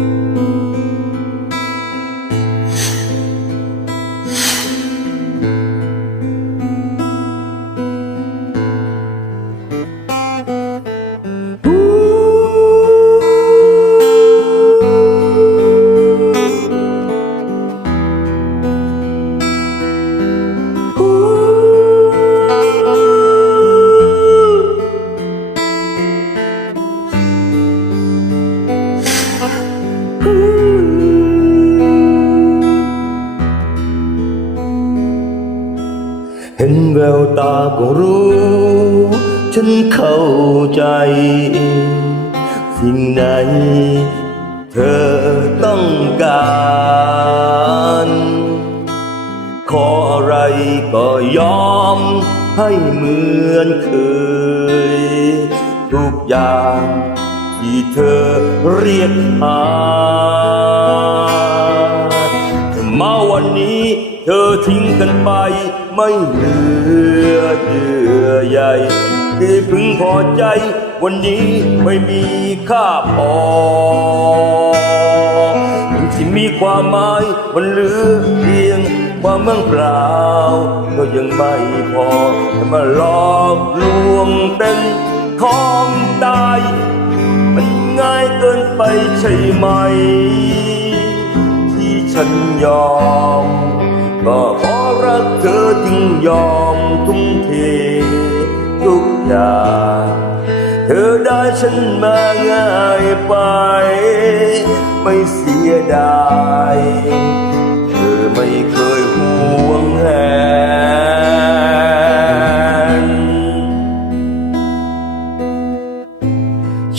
you. เห็นแววตาก็รู้ ฉันเข้าใจสิ่งไหนเธอต้องการขออะไรก็ยอมให้เหมือนเคย ทุกอย่างที่เธอเรียกหา มาวันนี้ เธอทิ้งกันไป ไม่เหลือเยื่อใยที่พึงพอใจ วันนี้ไม่มีค่าพอที่มีความหมายมันเหลือเพียงความเมืองเปล่าก็ยังไม่พอจะมาหลอกลวงเป็นของตาย มันง่ายเกินไปใช่ไหม ฉันยอม ก็เพราะรักเธอจึงยอมทุ่มเททุกอย่าง เธอได้ฉันมาง่ายไป ไม่เสียดายเธอไม่เคยห่วงแหน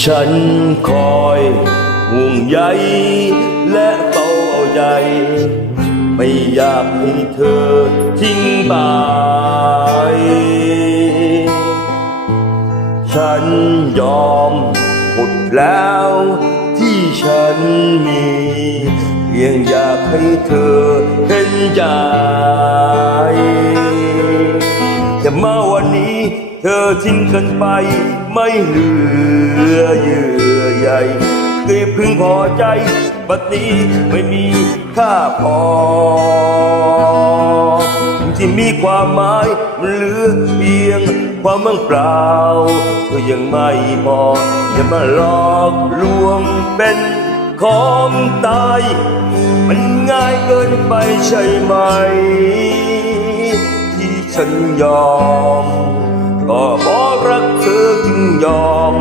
ฉันคอยห่วงใยและเฝ้าเอา ใจ ไม่อยากให้เธอทิ้งไป ฉันยอมหมดแล้วที่ฉันมีเพียงอยากให้เธอเห็นใจแต่มาวันนี้เธอทิ้งกันไป ไม่เหลือเยื่อใยเก็บพึงพอใจ บัดนี้ไม่มีค่าพอ ที่มีความหมายมันเหลือเพียงความว่างเปล่าก็ยังไม่พออย่ามาหลอกลวงเป็นของตาย มันง่ายเกินไปใช่ไหม ที่ฉันยอม ก็เพราะรักเธอจึงยอม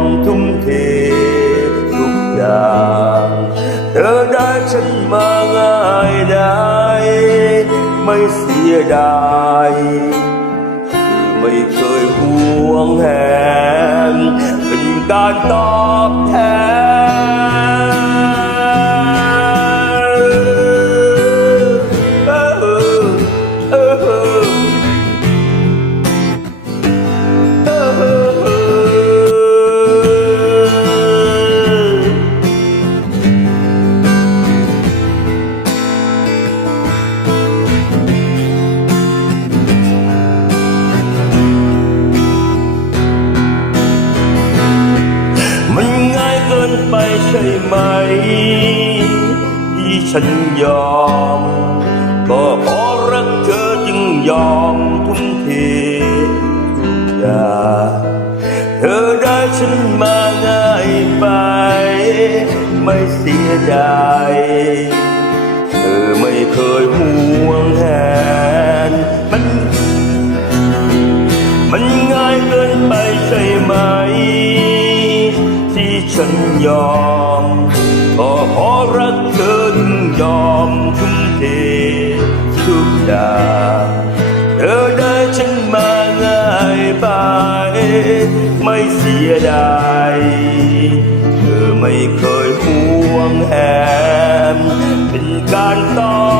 มาง่ายได้ ไม่เสียดายคือไม่เคยห่วงแหนเป็นการตอบแทนเออเออ ฉันยอม ก็เพราะรักเธอจึงยอมทุ่มเททุกอย่างเธอได้ฉันมาง่ายไป ไม่เสียดายเธอไม่เคยห่วงแหนมันมันง่ายเกินไปใช่ไหม ที่ฉันยอม ทุ่มเททุกอย่างเธอได้ฉันมาง่ายไป ไม่เสียดายเธอไม่เคยห่วงแหนเป็นการตอบแทนมันง่